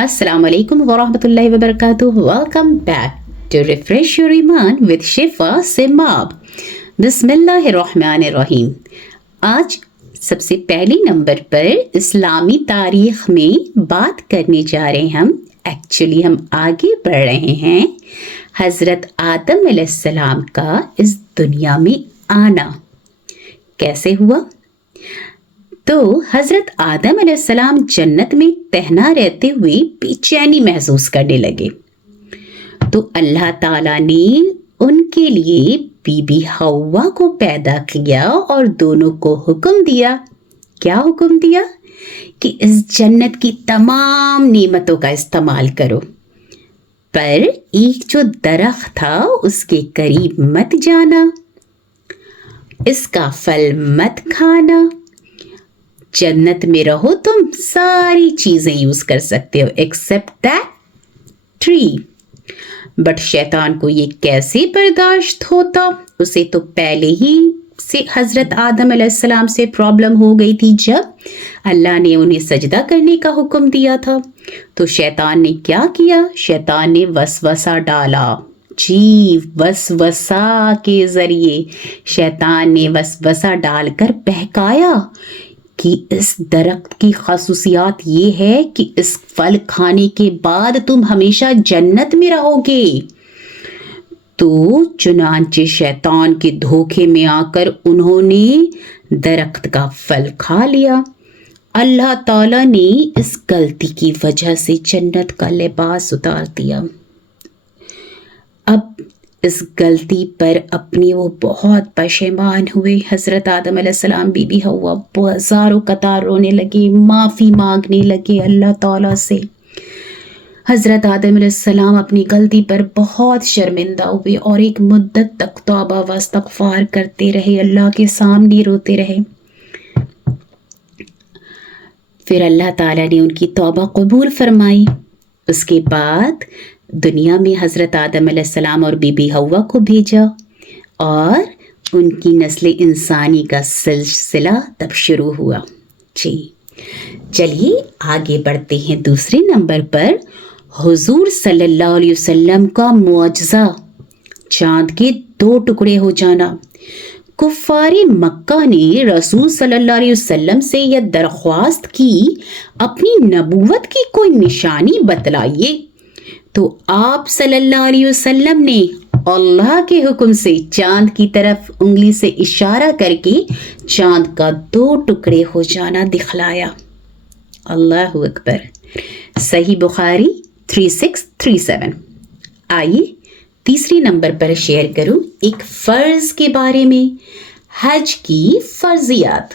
Assalamu alaikum wa rahmatullahi wa barakatuh. Welcome back to Refresh Your Iman with Shifa Simab. बिस्मिल्लाहिर्रहमानिर्रहीम। आज सबसे पहले number पर इस्लामी तारीख में बात करने जा रहे हैं हम आगे बढ़ रहे हैं हज़रत आदम अलैहिस्सलाम का इस दुनिया में आना कैसे हुआ। तो हज़रत आदम अलैहिस्सलाम जन्नत में तहना रहते हुए बेचैनी महसूस करने लगे, तो अल्लाह ताला ने उनके लिए बीबी हव्वा को पैदा किया और दोनों को हुक्म दिया। क्या हुक्म दिया? कि इस जन्नत की तमाम नेमतों का इस्तेमाल करो, पर एक जो दरख्त था उसके करीब मत जाना, इसका फल मत खाना। जन्नत में रहो, तुम सारी चीजें यूज कर सकते हो एक्सेप्ट दैट ट्री। बट शैतान को ये कैसे बर्दाश्त होता, उसे तो पहले ही से हजरत आदम अलैहिस्सलाम से प्रॉब्लम हो गई थी जब अल्लाह ने उन्हें सजदा करने का हुक्म दिया था। तो शैतान ने क्या किया? शैतान ने वसवसा डाला। जी, वसवसा के जरिए शैतान ने वसवसा डालकर बहकाया कि इस दरख्त की खासूसियात ये है कि इस फल खाने के बाद तुम हमेशा जन्नत में रहोगे। तो चुनांचे शैतान के धोखे में आकर उन्होंने दरख्त का फल खा लिया। अल्लाह ताला ने इस गलती की वजह से जन्नत का लिबास उतार दिया। अब इस गलती पर अपनी वो बहुत पशेमान हुए। हज़रत आदम अलैहिस्सलाम बीबी हव्वा हज़ारों कतार रोने लगे, माफ़ी मांगने लगे अल्लाह ताला से। हज़रत आदम अलैहिस्सलाम अपनी गलती पर बहुत शर्मिंदा हुए और एक मुद्दत तक तौबा व इस्तग़फ़ार करते रहे, अल्लाह के सामने रोते रहे। फिर अल्लाह ताला ने उनकी तौबा कबूल फरमाई। उसके बाद दुनिया में हज़रत आदम अलैहिस्सलाम और बीबी हव्वा को भेजा और उनकी नस्ल इंसानी का सिलसिला तब शुरू हुआ। जी, चलिए आगे बढ़ते हैं। दूसरे नंबर पर हुजूर सल्लल्लाहु अलैहि वसल्लम का मुआजिज़ा, चांद के 2 टुकड़े हो जाना। कुफ़ारे मक्का ने रसूल सल्लल्लाहु अलैहि वसल्लम से यह दरख्वास्त की, अपनी नबूवत की कोई निशानी बतलाइए। तो आप सल्लल्लाहु अलैहि वसल्लम ने अल्लाह के हुक्म से चांद की तरफ उंगली से इशारा करके चांद का 2 टुकड़े हो जाना दिखलाया। अल्लाह अकबर। सही बुखारी 3637। आइए तीसरे नंबर पर शेयर करूं एक फर्ज के बारे में, हज की फर्जियात।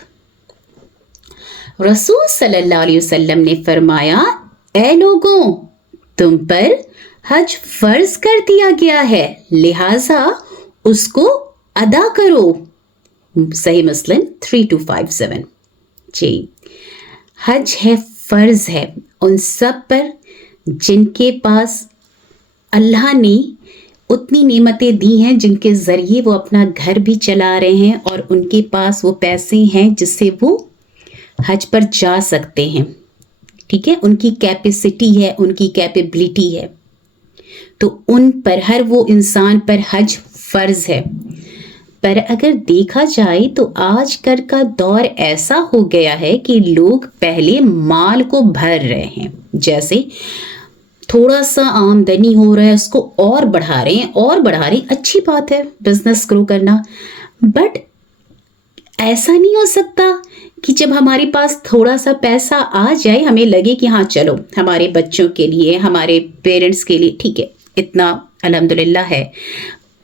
रसूल सल्लल्लाहु अलैहि वसल्लम ने फरमाया, ऐ लोगों, तुम पर हज फर्ज कर दिया गया है, लिहाजा उसको अदा करो। सही मुस्लिम 3257। जी, हज है, फर्ज है उन सब पर जिनके पास अल्लाह ने उतनी नेमतें दी हैं जिनके ज़रिए वो अपना घर भी चला रहे हैं और उनके पास वो पैसे हैं जिससे वो हज पर जा सकते हैं। ठीक है, उनकी कैपेसिटी है, उनकी कैपेबिलिटी है, तो उन पर, हर वो इंसान पर हज फर्ज है। पर अगर देखा जाए तो आजकल का दौर ऐसा हो गया है कि लोग पहले माल को भर रहे हैं, जैसे थोड़ा सा आमदनी हो रहा है उसको और बढ़ा रहे हैं और बढ़ा रहे हैं। अच्छी बात है बिजनेस ग्रो करना, बट ऐसा नहीं हो सकता कि जब हमारे पास थोड़ा सा पैसा आ जाए हमें लगे कि हाँ चलो हमारे बच्चों के लिए, हमारे पेरेंट्स के लिए ठीक है, इतना अल्हम्दुलिल्लाह है,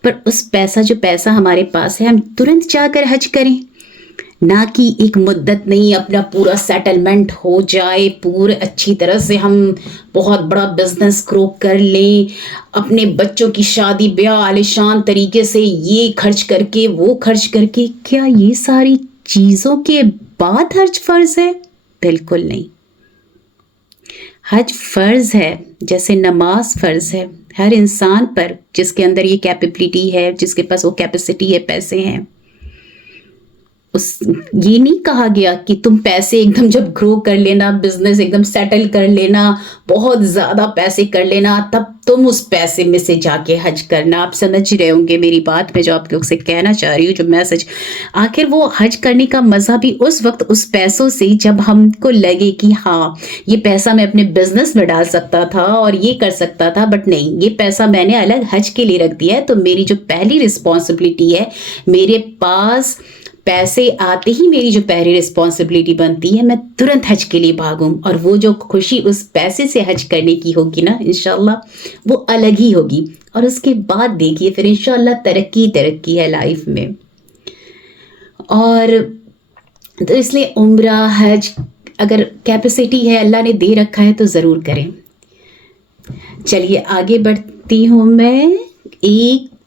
पर उस पैसा हमारे पास है हम तुरंत जाकर हज करें, ना कि एक मुद्दत नहीं, अपना पूरा सेटलमेंट हो जाए, पूरे अच्छी तरह से हम बहुत बड़ा बिजनेस ग्रो कर लें, अपने बच्चों की शादी ब्याह आलिशान तरीके से ये खर्च करके वो खर्च करके। क्या ये सारी चीज़ों के बाद हज फर्ज है? बिल्कुल नहीं। हज फर्ज है जैसे नमाज फर्ज है हर इंसान पर जिसके अंदर ये कैपेबिलिटी है, जिसके पास वो कैपेसिटी है, पैसे हैं। یہ نہیں کہا گیا کہ تم پیسے ایک دم جب گرو کر لینا, بزنس ایک دم سیٹل کر لینا, بہت زیادہ پیسے کر لینا, تب تم اس پیسے میں سے جا کے حج کرنا. آپ سمجھ رہے ہوں گے میری بات, میں جو آپ لوگ سے کہنا چاہ رہی ہوں, جو میسج. آخر وہ حج کرنے کا مزہ بھی اس وقت اس پیسوں سے جب ہم کو لگے کہ ہاں یہ پیسہ میں اپنے بزنس میں ڈال سکتا تھا اور یہ کر سکتا تھا, بٹ نہیں, یہ پیسہ میں نے الگ حج کے لیے رکھ دیا ہے. تو میری جو پہلی رسپانسبلٹی ہے, میرے پاس پیسے آتے ہی میری جو پہلی رسپانسبلٹی بنتی ہے, میں ترنت حج کے لیے بھاگوں. اور وہ جو خوشی اس پیسے سے حج کرنے کی ہوگی نا انشاءاللہ, وہ الگ ہی ہوگی. اور اس کے بعد دیکھیے پھر انشاءاللہ ترقی ہے لائف میں. اور تو اس لیے عمرہ حج اگر کیپیسٹی ہے, اللہ نے دے رکھا ہے, تو ضرور کریں. چلیے آگے بڑھتی ہوں میں.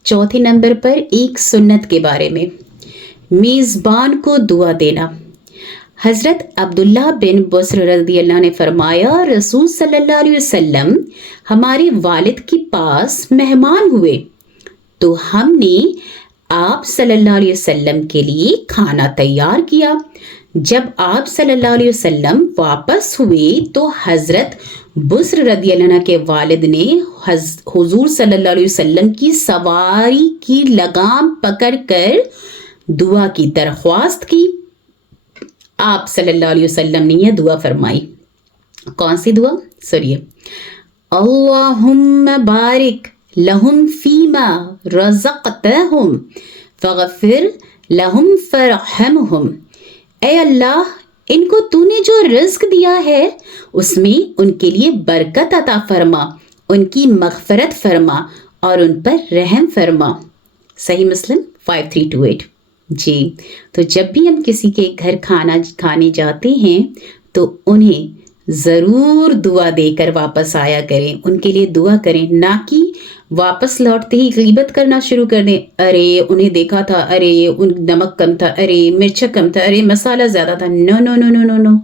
چوتھے نمبر پر ایک سنت کے بارے میں, میزبان کو دعا دینا. حضرت عبداللہ بن بصر رضی اللہ نے فرمایا, رسول صلی اللہ علیہ وسلم ہمارے والد کے پاس مہمان ہوئے تو ہم نے آپ صلی اللہ علیہ وسلم کے لیے کھانا تیار کیا. جب آپ صلی اللہ علیہ وسلم واپس ہوئے تو حضرت بصر رضی اللہ عنہ کے والد نے حضور صلی اللہ علیہ وسلم کی سواری کی لگام پکڑ کر دعا کی درخواست کی. آپ صلی اللہ علیہ وسلم نے یہ دعا فرمائی. کون سی دعا؟ سنیے. اللہم بارک لہم فیما رزقتہم فغفر لہم فرحمہم. اے اللہ, ان کو تو نے جو رزق دیا ہے اس میں ان کے لیے برکت عطا فرما, ان کی مغفرت فرما اور ان پر رحم فرما. صحیح مسلم 5328. جی, تو جب بھی ہم کسی کے گھر کھانا کھانے جاتے ہیں تو انہیں ضرور دعا دے کر واپس آیا کریں, ان کے لیے دعا کریں, نہ کہ واپس لوٹتے ہی غیبت کرنا شروع کر دیں. ارے انہیں دیکھا تھا, ارے ان نمک کم تھا, ارے مرچ کم تھا, ارے مسالہ زیادہ تھا. نو نو نو نو نو نو.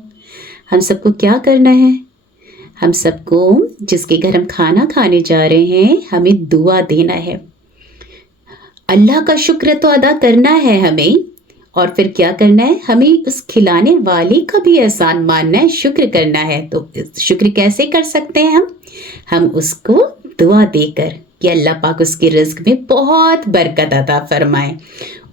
ہم سب کو کیا کرنا ہے؟ ہم سب کو جس کے گھر ہم کھانا کھانے جا رہے ہیں ہمیں دعا دینا ہے, اللہ کا شکر تو ادا کرنا ہے ہمیں, اور پھر کیا کرنا ہے, ہمیں اس کھلانے والے کا بھی احسان ماننا ہے, شکر کرنا ہے. تو شکر کیسے کر سکتے ہیں ہم اس کو دعا دے کر کہ اللہ پاک اس کے رزق میں بہت برکت عطا فرمائیں,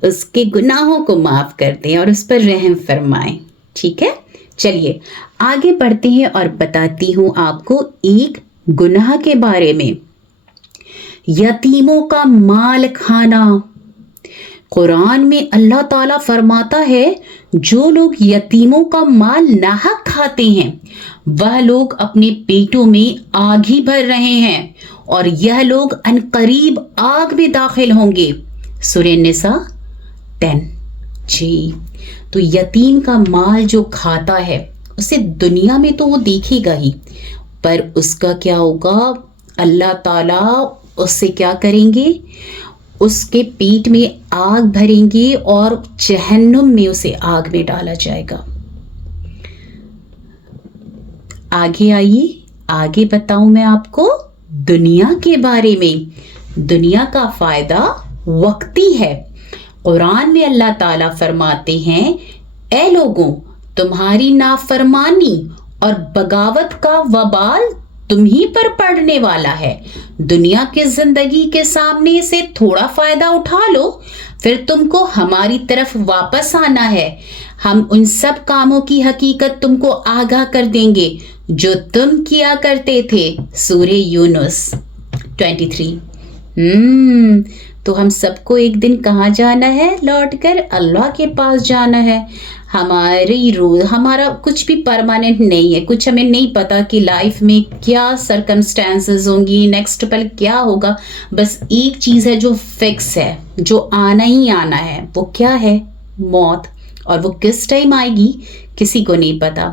اس کے گناہوں کو معاف کر دیں اور اس پر رحم فرمائیں. ٹھیک ہے, چلیے آگے بڑھتے ہیں اور بتاتی ہوں آپ کو ایک گناہ کے بارے میں, یتیموں کا مال کھانا. قرآن میں اللہ تعالیٰ فرماتا ہے, جو لوگ یتیموں کا مال ناحق کھاتے ہیں وہ لوگ اپنے پیٹوں میں آگ ہی بھر رہے ہیں اور یہ لوگ عنقریب آگ میں داخل ہوں گے. سورہ نساء 10. جی, تو یتیم کا مال جو کھاتا ہے اسے دنیا میں تو وہ دیکھے گا ہی, پر اس کا کیا ہوگا, اللہ تعالیٰ اس سے کیا کریں گے, اس کے پیٹ میں آگ بھریں گے اور جہنم میں اسے آگ میں ڈالا جائے گا. آگے آئیے, آگے بتاؤں میں آپ کو دنیا کے بارے میں. دنیا کا فائدہ وقتی ہے. قرآن میں اللہ تعالیٰ فرماتے ہیں, اے لوگوں, تمہاری نافرمانی اور بغاوت کا وبال تم ہی پر پڑنے والا ہے. دنیا کی زندگی کے سامنے سے تھوڑا فائدہ اٹھا لو, پھر تم کو ہماری طرف واپس آنا ہے. ہم ان سب کاموں کی حقیقت تم کو آگاہ کر دیں گے جو تم کیا کرتے تھے. سورہ یونس 23. تو ہم سب کو ایک دن کہاں جانا ہے, لوٹ کر اللہ کے پاس جانا ہے. ہمارا کچھ بھی پرماننٹ نہیں ہے, کچھ ہمیں نہیں پتا کہ لائف میں کیا سرکمسٹانسز ہوں گی, نیکسٹ پل کیا ہوگا. بس ایک چیز ہے جو فکس ہے, جو آنا ہی آنا ہے, وہ کیا ہے, موت. اور وہ کس ٹائم آئے گی کسی کو نہیں پتا.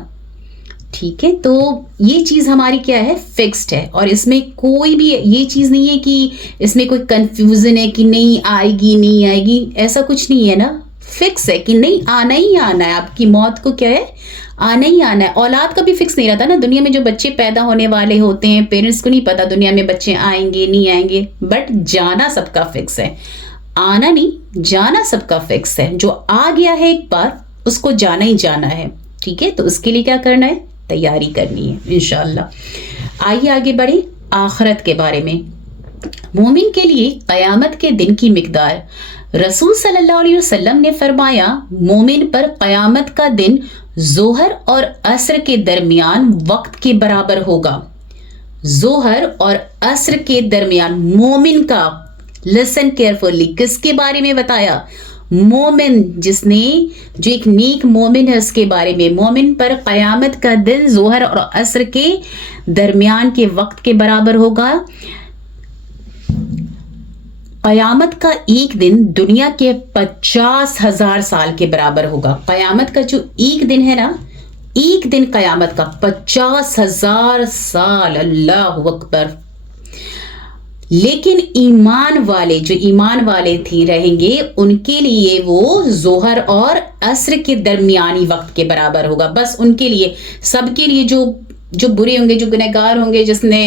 ٹھیک ہے, تو یہ چیز ہماری کیا ہے, فکسڈ ہے, اور اس میں کوئی بھی یہ چیز نہیں ہے کہ اس میں کوئی کنفیوژن ہے کہ نہیں آئے گی نہیں آئے گی, ایسا کچھ نہیں ہے نا. فکس ہے کہ نہیں آنا ہی آنا ہے, آپ کی موت کو کیا ہے, آنا ہی آنا ہے. اولاد کا بھی فکس نہیں رہتا نا, دنیا میں جو بچے پیدا ہونے والے ہوتے ہیں پیرنٹس کو نہیں پتا دنیا میں بچے آئیں گے نہیں آئیں گے, بٹ جانا سب کا فکس ہے. आना नहीं, जाना सबका फिक्स है। जो आ गया है एक बार, उसको जाना ही जाना है, ठीक है। तो उसके लिए क्या करना है, तैयारी करनी है इंशाअल्लाह। आइए आगे बढ़े आखिरत के बारे में। मोमिन के लिए क़यामत के दिन की मिकदार, रसूल सल्लल्लाहु अलैहि वसल्लम ने फरमाया, मोमिन पर क़यामत का दिन ज़ोहर और असर के दरमियान वक्त के बराबर होगा। ज़ोहर और असर के दरमियान मोमिन का, लिसन केयरफुली, किसके बारे में बताया, मोमिन, जिसने, जो एक नेक मोमिन है उसके बारे में। मोमिन पर क़यामत का दिन ज़ोहर और असर के दरमियान के वक्त के बराबर होगा। क़यामत का एक दिन दुनिया के 50,000 साल के बराबर होगा। क़यामत का जो एक दिन है ना, एक दिन क़यामत का 50,000 साल, अल्लाह अकबर। लेकिन ईमान वाले, जो ईमान वाले थी रहेंगे, उनके लिए वो ज़ोहर और असर के दरमियानी वक्त के बराबर होगा। बस उनके लिए, सबके लिए जो बुरे होंगे, जो गुनहगार होंगे, जिसने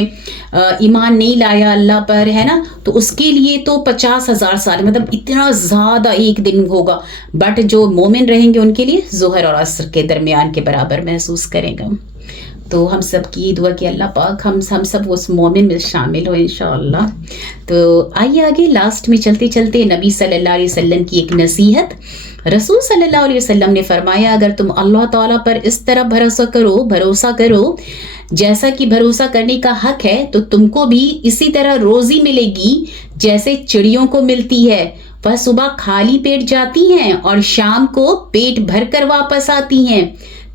ईमान नहीं लाया अल्लाह पर, है ना, तो उसके लिए तो 50,000 साल, मतलब इतना ज़्यादा एक दिन होगा। बट जो मोमिन रहेंगे उनके लिए ज़ोहर और असर के दरमियान के बराबर महसूस करेंगे। तो हम सब की ये दुआ कि अल्लाह पाक हम सब उस मोमिन में शामिल हो इंशाअल्लाह। तो आइए आगे, लास्ट में चलते चलते नबी सल्लल्लाहु अलैहि वसल्लम की एक नसीहत। रसूल सल्लल्लाहु अलैहि वसल्लम ने फरमाया, अगर तुम अल्लाह ताला पर इस तरह भरोसा करो जैसा कि भरोसा करने का हक है, तो तुमको भी इसी तरह रोजी मिलेगी जैसे चिड़ियों को मिलती है। वह सुबह खाली पेट जाती हैं और शाम को पेट भरकर वापस आती हैं।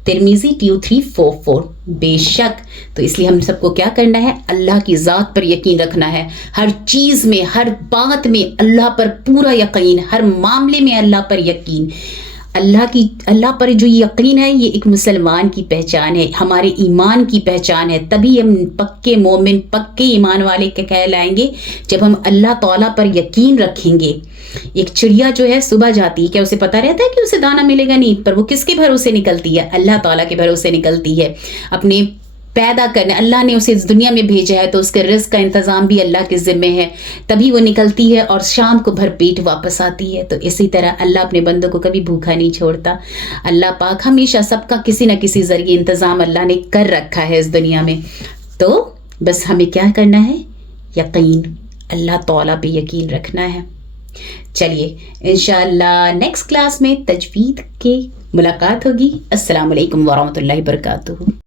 तिरमिजी 2344। बेशक, तो इसलिए हम सबको क्या करना है, अल्लाह की ज़ात पर यकीन रखना है। हर चीज़ में, हर बात में अल्लाह पर पूरा यकीन, हर मामले में अल्लाह पर यकीन। अल्लाह पर जो यकीन है, ये एक मुसलमान की पहचान है, हमारे ईमान की पहचान है। तभी हम पक्के मोमिन, पक्के ईमान वाले के कहलाएंगे, जब हम अल्लाह ताला पर यकीन रखेंगे। एक चिड़िया जो है सुबह जाती है, क्या उसे पता रहता है कि उसे दाना मिलेगा? नहीं, पर वो किसके भरोसे निकलती है? अल्लाह ताला के भरोसे निकलती है। अपने पैदा करने, अल्लाह ने उसे इस दुनिया में भेजा है, तो उसके रिज़्क़ का इंतज़ाम भी अल्लाह के ज़िम्मे है। तभी वो निकलती है और शाम को भरपेट वापस आती है। तो इसी तरह अल्लाह अपने बंदों को कभी भूखा नहीं छोड़ता। अल्लाह पाक हमेशा सबका किसी न किसी ज़रिए इंतज़ाम अल्लाह ने कर रखा है इस दुनिया में। तो बस हमें क्या करना है, यकीन, अल्लाह ताला पे यकीन रखना है। चलिए इंशाअल्लाह नेक्स्ट क्लास में तजवीद के मुलाकात होगी। अस्सलाम वालेकुम वरहमतुल्लाहि वबरकातुहू।